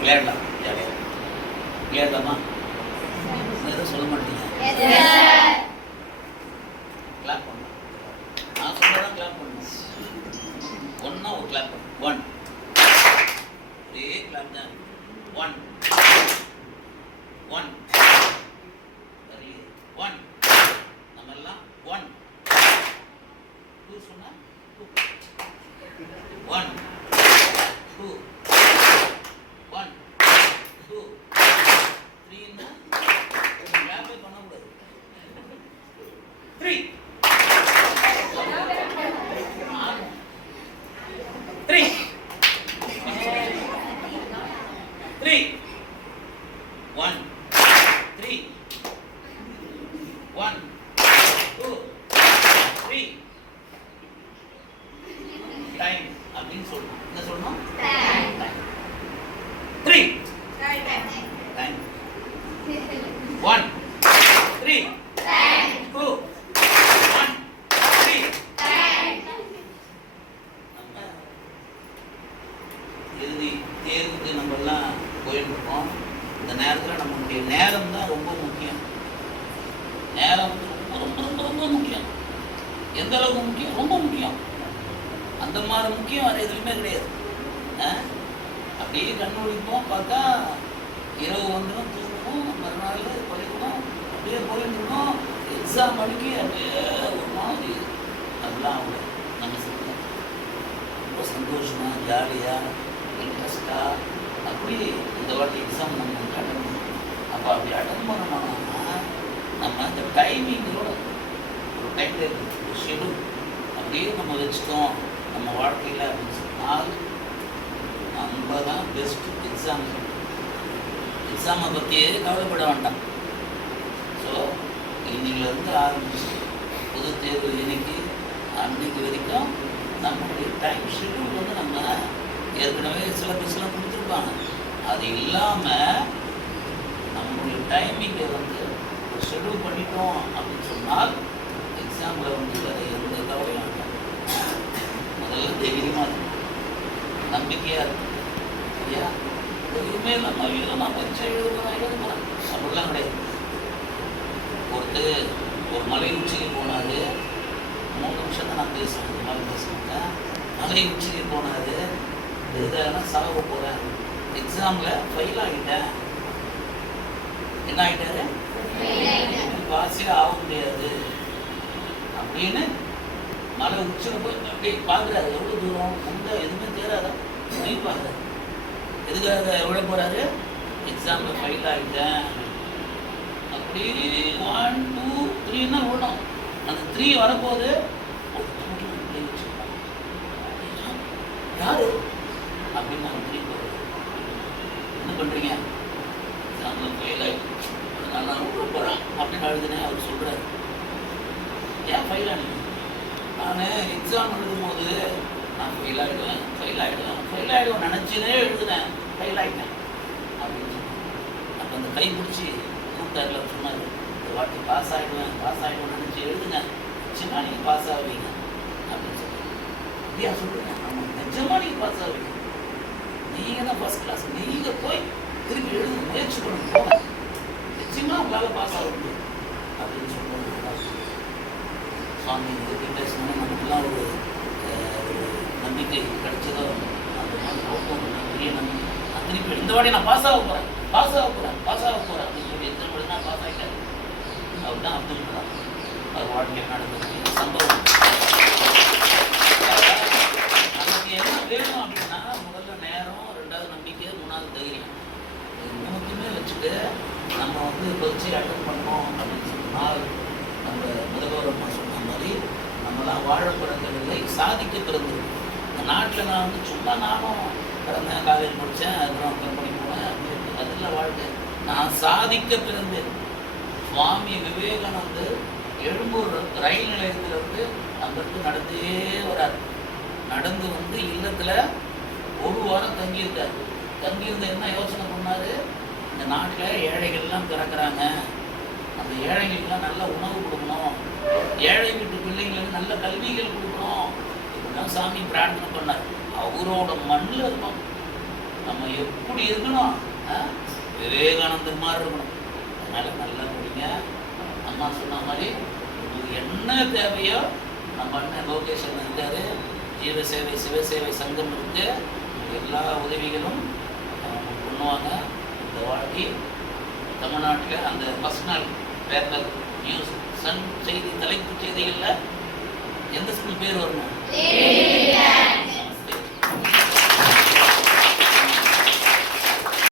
விளையாடலாம், ஜாலியாக விளையாடலாமா? எதுவும் சொல்ல மாட்டீங்க. கிளாப் பண்ணணும். நான் சொல்றதான் கிளாப் பண்ணணும். ஒன்னா ஒரு கிளாப் பண்ணணும். 1 ஒரே கிளாப் தான். 1 1 1 நம்ம எல்லாம் 1 2 சொன்னா 1 2 1 2 3 ன்னா கிளாப்பே பண்ணக்கூடாது. 3 3 3 1 3 1 2 3 டைம் அப்படின்னு சொல்லணும். என்ன சொல்லணும்? டைம். 3 டைம். 1 3 2 1 3 நம்ம இறுதி தேர்வுக்கு நம்ம எல்லாம் போயிட்டு இருக்கோம். இந்த நேரத்தில் நம்மளுடைய நேரம் தான் ரொம்ப முக்கியம். நேரம் வந்து ரொம்ப ரொம்ப ரொம்ப ரொம்ப முக்கியம். எந்த அளவுக்கு முக்கியம்? ரொம்ப முக்கியம். அந்த மாதிரி முக்கியம் வேறு எதுலையுமே கிடையாது. அப்படியே கண் ஒழிப்போம், பார்த்தா இரவு வந்துடும், தூங்குவோம், மறுநாள் படிக்கணும், அப்படியே போயிட்டு இருக்கோம். எக்ஸாம் அடிக்கி அப்படியே ஒரு மாதிரி அதெல்லாம் அவங்க நம்ம சொல்லுவோம். ரொம்ப சந்தோஷமாக ஜாலியாக இன்ட்ரெஸ்டாக அப்படி இந்த வாட்டி எக்ஸாம் நம்ம அட்டன் பண்ணணும். அப்போ அப்படி அட்டன் பண்ணணும்னா நம்ம அந்த டைமிங்கோட ஒரு டைம் டேபிள், ஒரு ஷெடியூல் அப்படியே நம்ம வச்சுட்டோம் நம்ம வாழ்க்கையில் அப்படின்னு சொன்னால் நம்ம தான் பெஸ்ட்டு. எக்ஸாமை பற்றியே கவலைப்பட வேண்டாம். ஸோ இன்னையிலேருந்து ஆரம்பிச்சு பொது தேர்வு அன்னைக்கு வரைக்கும் நம்மளுடைய டைம் ஷெடியூல் வந்து நம்ம ஏற்கனவே சிலபஸ்லாம் கொடுத்துருப்பாங்க. அது இல்லாமல் நம்மளுடைய டைமிங்கை வந்து ஒரு ஷெடியூல் பண்ணிட்டோம் அப்படின்னு சொன்னால் எக்ஸாமில் வந்து வேறு எந்த கவலையும் வேண்டாம். முதல்ல தைரியமாக இருக்கும், நம்பிக்கையாக இருக்கும். இல்லையா? எதுவுமே இல்லாமல் ஐயோ நான் பரீட்சை எழுதுறேன் அப்படிலாம் கிடையாது. ஒரு மலை உச்சிக்கு போனார், 3 நிமிஷம் தான் நான் பேசுவேன், இந்த மாதிரி பேசுவேன். மலை உச்சிக்கு போனார், எதெல்லாம் சாக போகிறேன், எக்ஸாமில் ஃபெயில் ஆகிட்டேன். என்ன ஆகிட்டாரு? பாஸே ஆக முடியாது அப்படின்னு மலை உச்சியில் போய் அப்படியே பார்க்குறாரு. எவ்வளோ தூரம் அந்த எதுவுமே தேராதா போய் பார்க்குறாரு. எதுக்காக எவ்வளோ போகிறாரு? எக்ஸாமில் ஃபெயில் ஆகிட்டேன். அப்படி 1 2 3ன்னா விடணும். அந்த 3 வரப்போது யாரு அப்படின்னு நான் 3 போகிறேன். என்ன பண்ணுறீங்க? எக்ஸாமில் ஃபெயில் ஆகிட்டு நான் விட போகிறேன் அப்படின்னு எழுதுனேன். அவர் சொல்கிறார், ஏன் ஃபெயில் ஆனீங்க? நான் எக்ஸாம் எழுதும் போது நான் ஃபெயில் ஆகிடுவேன் நினச்சினே எழுதுனேன், ஃபெயில் ஆகிட்டேன் அப்படின்னு சொன்னேன். அப்போ அந்த கை பிடிச்சி கூட்டாரில் சொன்னார், இந்த வாட்டி பாஸ் ஆகிடுவேன் நினச்சி எழுதுங்க, நிச்சயமாக நீங்கள் பாஸ் ஆவீங்க அப்படின்னு சொன்னேன். ஐயா சொல்லுங்கள், ஆமாம் நிஜமாக நீங்கள் பாஸ் ஆவீங்க, நீங்கள் தான் ஃபஸ்ட் கிளாஸ், நீங்கள் போய் திருப்பி எழுத முயற்சி பண்ண போங்க, நிச்சயமாக உங்களால் பாஸ் ஆக முடியும் அப்படின்னு சொன்னது. சுவாமி இதுக்கு பேசணும்னா நமக்குலாம் ஒரு நம்பிக்கை கிடைச்சதோ அந்த மாதிரி ரொம்ப பெரிய நம்பிக்கை. நான் திருப்பி இந்த வாட்டி நான் பாஸ் ஆக போகிறேன் அப்படின்னு சொல்லி எத்தனை மணி தான் பாஸ் ஆகிட்டார். அவர் தான் அப்துல் கலாம். அவர் வாழ்க்கையில் நடந்த சம்பவம். நமக்கு என்ன வேணும் அப்படின்னா முதல்ல நேரம், 2வது நம்பிக்கை, 3வது தைரியம். இது 3த்தையுமே வச்சுட்டு நம்ம வந்து பரீட்சை அட்டன் பண்ணோம் அப்படின்னு சொன்னால் நம்ம முதல்வர் அம்மா சொன்ன மாதிரி நம்மளாம் வாழ பிறந்தவில்லை, சாதிக்க பிறந்தது. இந்த நாட்டில் நான் வந்து சும்மா நானும் பிறந்தேன், காலேஜ் முடித்தேன், அதுக்கப்புறம் கம்பெனி போனேன், அதில் வாழ்க்கை. நான் சாதிக்க பிறந்தேன். சுவாமி விவேகானந்தர் எழும்பூர் ரயில் நிலையத்திலிருந்து அங்கிருந்து நடந்தே வரார். நடந்து வந்து இல்லத்தில் 1 வாரம் தங்கியிருக்கார். தங்கியிருந்த என்ன யோசனை பண்ணார்? இந்த நாட்டில் ஏழைகள்லாம் பிறக்கிறாங்க, அந்த ஏழைகளுக்கெல்லாம் நல்ல உணவு கொடுக்கணும், ஏழை வீட்டு பிள்ளைங்களுக்கு நல்ல கல்விகள் கொடுக்கணும், இப்படிலாம் சாமி பிரார்த்தனை பண்ணார். அவரோட மண்ணில் இருக்கும். நம்ம எப்படி இருக்கணும், விவேகானந்தர் மாதிரி இருக்கணும். அதனால நல்லா முடிங்க. அம்மா சொன்ன மாதிரி உங்களுக்கு என்ன தேவையோ நம்ம அண்ணன் லோகேஷன் இருக்காரு, ஜீவசேவை சிவசேவை சங்கம் இருக்கு, எல்லா உதவிகளும் பண்ணுவாங்க. இந்த வாட்டி தமிழ்நாட்டில் அந்த ஃபர்ஸ்ட் நாள் பேப்பர் நியூஸ் சன் செய்தி தலைப்பு செய்திகளில் எந்த ஸ்கூல் பேர் வரணும்?